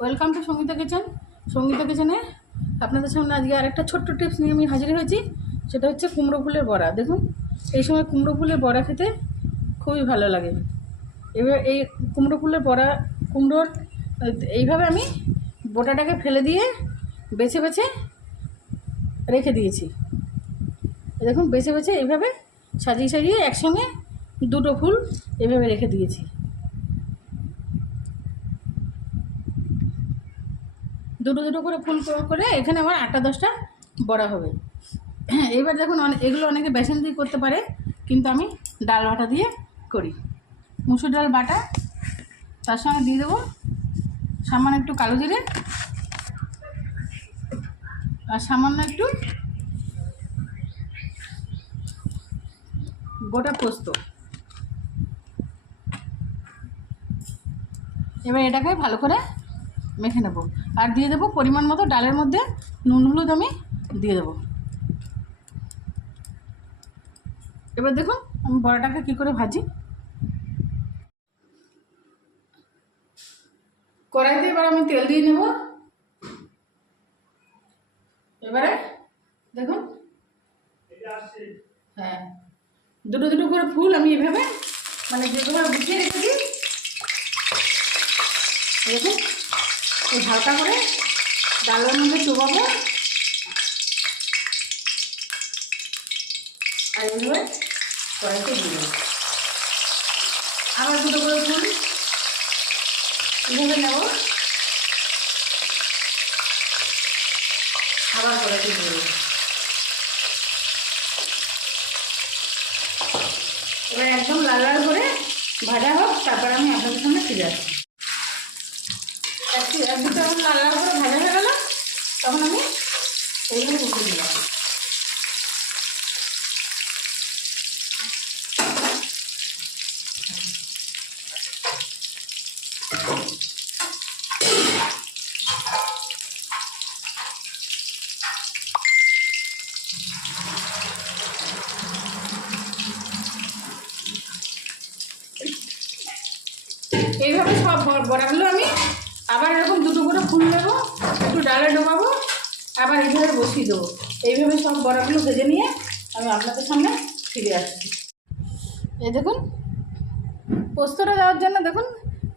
Welcome to Sangeeta kitchen. Sangeeta কিচেনে আপনাদের সামনে আজকে আরেকটা ছোট্ট টিপস নিয়ে আমি হাজির হয়েছি। সেটা হচ্ছে কুমড়ো ফুলের বড়া। দেখুন, এই সময় কুমড়ো ফুলের বড়া খেতে খুবই ভালো লাগে। এবার এই কুমড়ো ফুলের বড়া, কুমড়োর এইভাবে আমি বোটাটাকে ফেলে দিয়ে বেছে বেছে রেখে দিয়েছি। দেখুন, বেছে বেছে এইভাবে সাজিয়ে সাজিয়ে একসঙ্গে দুটো ফুল এভাবে রেখে দিয়েছি। দুটো দুটো করে ফুল করে এখানে আমার 8-10টা বড়া হবে। এবার দেখুন, এগুলো অনেকে বেসন দিয়ে করতে পারে, কিন্তু আমি ডাল বাটা দিয়ে করি। মুসুর ডাল বাটা, তার সঙ্গে দিয়ে দেবো সামান্য একটু কালো জিরে আর সামান্য একটু গোটা পোস্ত। এবার এটাকে ভালো করে মেখে নেব আর দিয়ে দেবো পরিমাণ মতো ডালের মধ্যে নুন হলুদ আমি দিয়ে দেবো। এবার দেখুন আমি বড়াটাকে কী করে ভাজি। কড়াইতে এবার আমি তেল দিয়ে নেব। এবারে দেখুন, হ্যাঁ, দুটো দুটো করে ফুল আমি এভাবে যেভাবে গুছিয়ে রেখেছি, দেখুন এই হালকা করে ডালের মধ্যে চোবাবো আর এইভাবে কড়াইতে দিয়ে দেবো। আবার দুটো করে ফুল এভাবে নেব, আবার কড়াইতে দিয়ে দেবো। এবার একদম লাল লাল করে ভাজা হোক, তারপর আমি আপনাদের সামনে ফিরে আসছি। এক দুটো এখন লাল লাল করে ভাজা হয়ে গেল, তখন আমি এইগুলো উঠে দিলাম। এইভাবে সব বড়াগুলো আমি আবার এরকম দুটো করে ফুল নেবো, একটু ডালে ডোবাবো, আবার এইভাবে বসিয়ে দেবো। এইভাবে সব বড়াগুলো ভেজে নিয়ে আমি আপনাদের সামনে ফিরে আসছি। এই দেখুন, পোস্তটা দেওয়ার জন্য দেখুন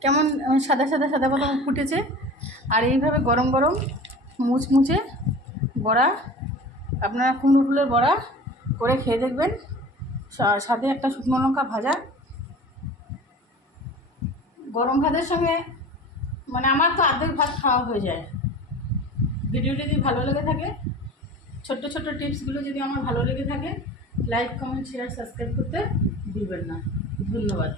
কেমন সাদা সাদা সাদা মতো ফুটেছে। আর এইভাবে গরম গরম মুচমুচে বড়া আপনারা কুমড়ো ফুলের বড়া করে খেয়ে দেখবেন, সাথে একটা শুকনো লঙ্কা ভাজা। গরম ভাতের সঙ্গে আমার তো অর্ধেক ভাত খাওয়া হয়ে যায়। ভিডিওটি যদি ভালো লেগে থাকে, ছোট্ট ছোট্ট টিপসগুলো যদি আমার ভালো লেগে থাকে, লাইক কমেন্ট শেয়ার সাবস্ক্রাইব করতে ভুলবেন না। ধন্যবাদ।